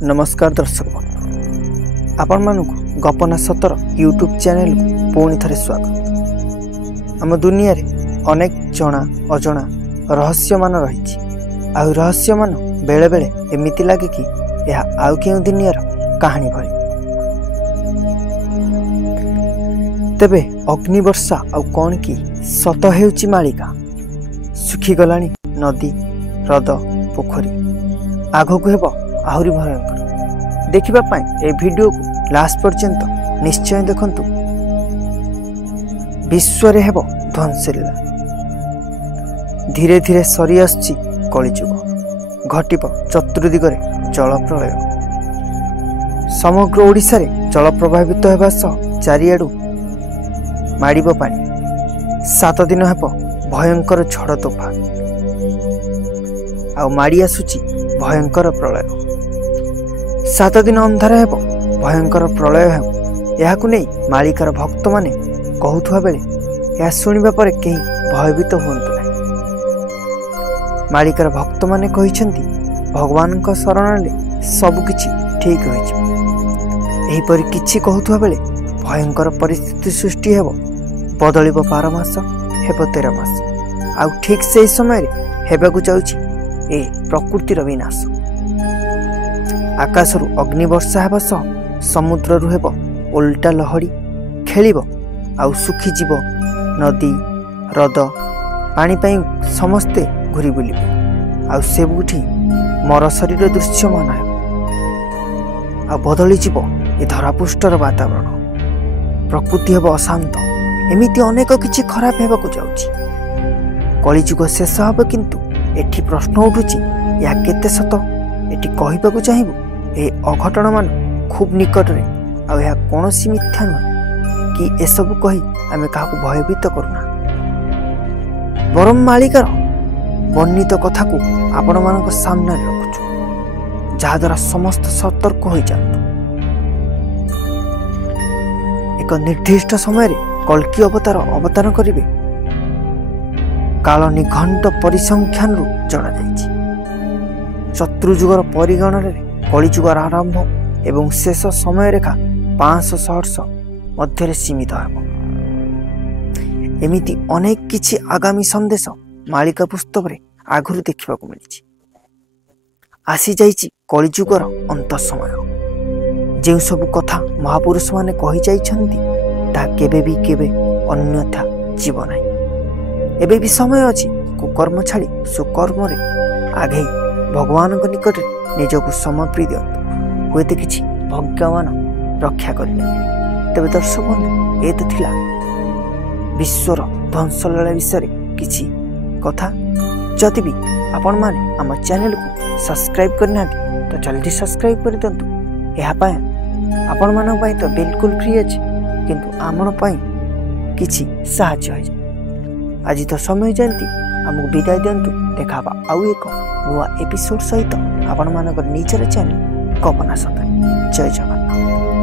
नमस्कार दर्शक बंधु आपण मानक गपना सतर यूट्यूब चैनल को पुणी थे स्वागत। आम दुनिया रे अनेक जना अजना रहस्य मान रही आउ रहस्य मान बेले बेले एमिति लगे कि यह आउ क्यों दुनिया कहानी भली। तेबे अग्निवर्षा आउ कौन कि सत हेउची मालिका सुखीगलानी नदी हृद पोखरी आगक हेब आहुरी भयंकर। देखिबा पाई ए वीडियो को लास्ट पर्यंत निश्चय देखंतु। विश्व रे हेब ध्वंसलीला धीरे धीरे सरी आछि कलिजुग घटिब चतुर्दिगरे जल प्रलय। समग्र ओडिशा रे जल प्रभावित हेबा सह चारिआडु माडिब पानी। 7 दिन हेब भयंकर झड़ तोफान आ माड़ी आसुची भयंकर प्रलय। 7 दिन अंधार हेब भयंकर प्रलय हेब यहाकु नै मालिकार भक्त माने कहूथुवा बेले या सुनिबा परे केही भयभीत हुअन्तु नै। मालिकार भक्त माने कहिसंती भगवान का शरण ले सब किछि ठीक होई छै। एही परि किछि कहूथुवा बेले भयंकर परिस्थिति सृष्टि हेब बदलिब 12 मास हेब 13 मास आउ ठीक सेही समय रे हेबाकु जाउछि ए प्रकृतिर विनाश। आकाशरु अग्निवर्षा हेब सह समुद्ररु हेब उल्टा लहड़ी खेलिब आउ सुखी जीव नदी हृद पानी पाई समस्ते घुरी बुलिबे आउ सेबुठी मर शरीर दृश्यमान हेब आ बदली जीव ए धरापृष्ठर वातावरण। प्रकृति हेब अशांत एमिति अनेक किछि खराब हेबाकु जाउछि। कलिजुग शेष हेब किंतु एठी प्रश्न उठुछि या केते सत एठी कहिबाकु चाहिबो ए अघटन मान खूब निकट रे आ या कोनोसी मिथ्या न कि एसबु कही आमे काहाकु भयभीत करूना। बरम मालिकार वर्णित कथा को आपण मानक सामने रखुछु जहा द्वारा समस्त सतर्क होई जातु। एक निर्दिष्ट समय रे कल्की अवतार करिवे काल निघंट परिसंख्यान रु जना जाइछि। शत्रुजुगर परिगणन रे कलिजुगर आरंभ एवं शेष समय रेखा 500 वर्ष मध्य सीमित हेब। एमिति अनेक किछि आगामी संदेश मालिका पुस्तक रे आगुरु देखिबाकु मिलिछि। आसी जाइछि कलिजुगर अंत समय। जे सब कथा महापुरुष माने कहि जाइछन्ति ता केबे भी केबे अन्यथा जीव नाही। एबे भी समय अछि कुकर्म छाड़ी सुकर्म रे आगे भगवान को निकट निजको समर्पी दियंतु हुएते किछि भगवान रक्षा करिले। तबे दर्शक बंधु ए तो थिला विश्वर ध्वंसलीला विषय किछि कथा। जदि भी आपण माने हम चैनल को सब्सक्राइब करना तो जल्दी सब्सक्राइब कर दियंतु। एहा पाए आपण मानक पाए तो बिल्कुल फ्री अछि किंतु आमन पाए किछि सहाय्य होय। आज तो समय जानती हमको विदाय दियंतु। देखाबा आउ एक नुआ एपिसोड सहित आपण मानकर निजर चैनल गपना सतर। जय जगन्नाथ।